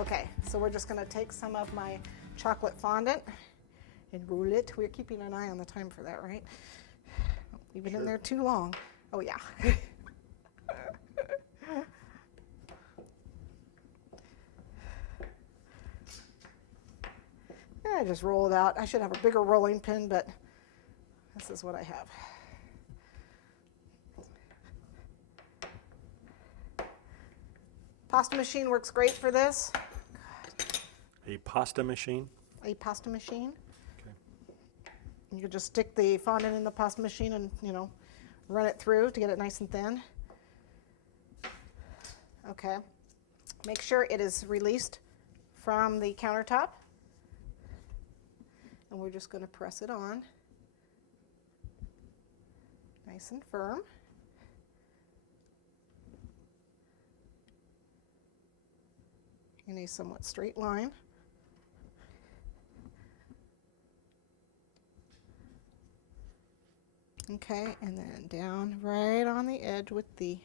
Okay, so we're just going to take some of my chocolate fondant and roll it. We're keeping an eye on the time for that, right? Don't leave it in there too long. Oh, yeah. I just roll it out. I should have a bigger rolling pin, but this is what I have. Pasta machine works great for this. A pasta machine? A pasta machine. Okay. You can just stick the fondant in the pasta machine and, run it through to get it nice and thin. Okay. Make sure it is released from the countertop. And we're just going to press it on. Nice and firm. In a somewhat straight line. Okay, and then down right on the edge with the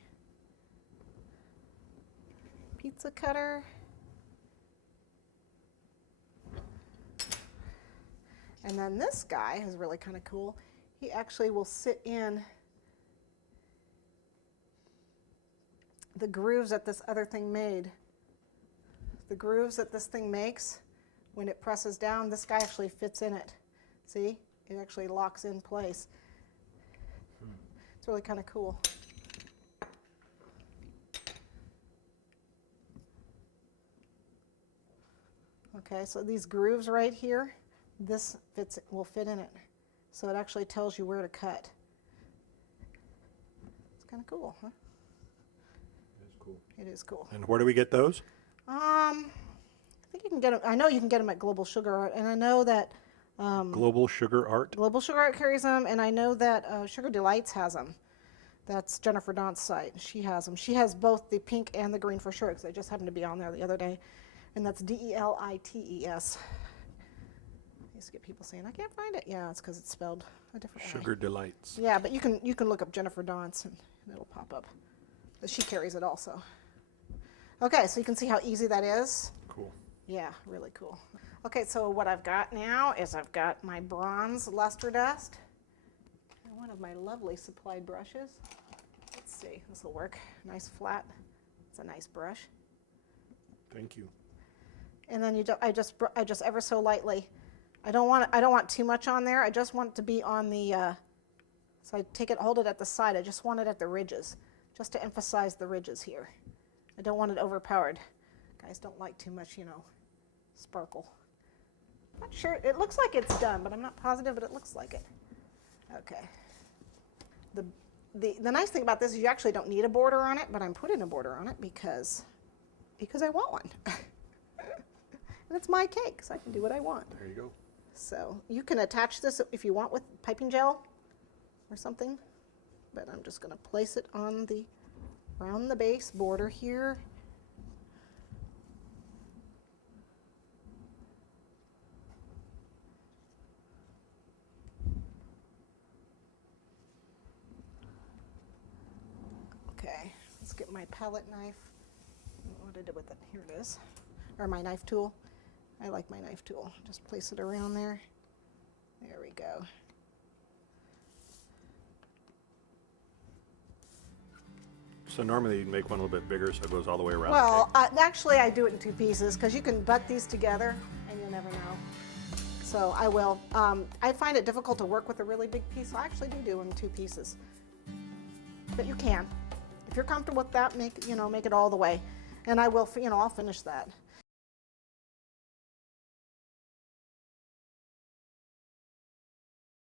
pizza cutter. And then this guy is really kind of cool. He actually will sit in the grooves that this other thing made. The grooves that this thing makes, when it presses down, this guy actually fits in it. See? It actually locks in place. It's really kind of cool. Okay, so these grooves right here, this will fit in it. So it actually tells you where to cut. It's kind of cool, huh? It is cool. It is cool. And where do we get those? I think you can get them. I know you can get them at Global Sugar Art, and I know that Global Sugar Art? Global Sugar Art carries them, and I know that Sugar Delights has them. That's Jennifer Daunt's site. She has them. She has both the pink and the green for sure, because I just happened to be on there the other day. And that's Delites. I used to get people saying, I can't find it. Yeah, it's because it's spelled a different way. Sugar Delights. Yeah, but you can look up Jennifer Daunt's, and it'll pop up. But she carries it also. Okay, so you can see how easy that is. Cool. Yeah, really cool. Okay, so what I've got now is I've got my bronze luster dust and one of my lovely supplied brushes. Let's see, this will work. Nice flat. It's a nice brush. Thank you. And then I just ever so lightly. I don't want too much on there. I just want it to be on the. So I hold it at the side. I just want it at the ridges, just to emphasize the ridges here. I don't want it overpowered. Guys don't like too much, sparkle. Not sure. It looks like it's done, but I'm not positive, but it looks like it. Okay. The nice thing about this is you actually don't need a border on it, but I'm putting a border on it because I want one. And it's my cake, so I can do what I want. There you go. So you can attach this if you want with piping gel or something, but I'm just going to place it on around the base border here. Okay, let's get my palette knife. What did I do with it? Here it is. Or my knife tool. I like my knife tool. Just place it around there. There we go. So normally you'd make one a little bit bigger so it goes all the way around. Well, actually I do it in two pieces because you can butt these together and you'll never know. So I will. I find it difficult to work with a really big piece, so I actually do in two pieces. But you can. If you're comfortable with that, make it all the way. And I will, I'll finish that.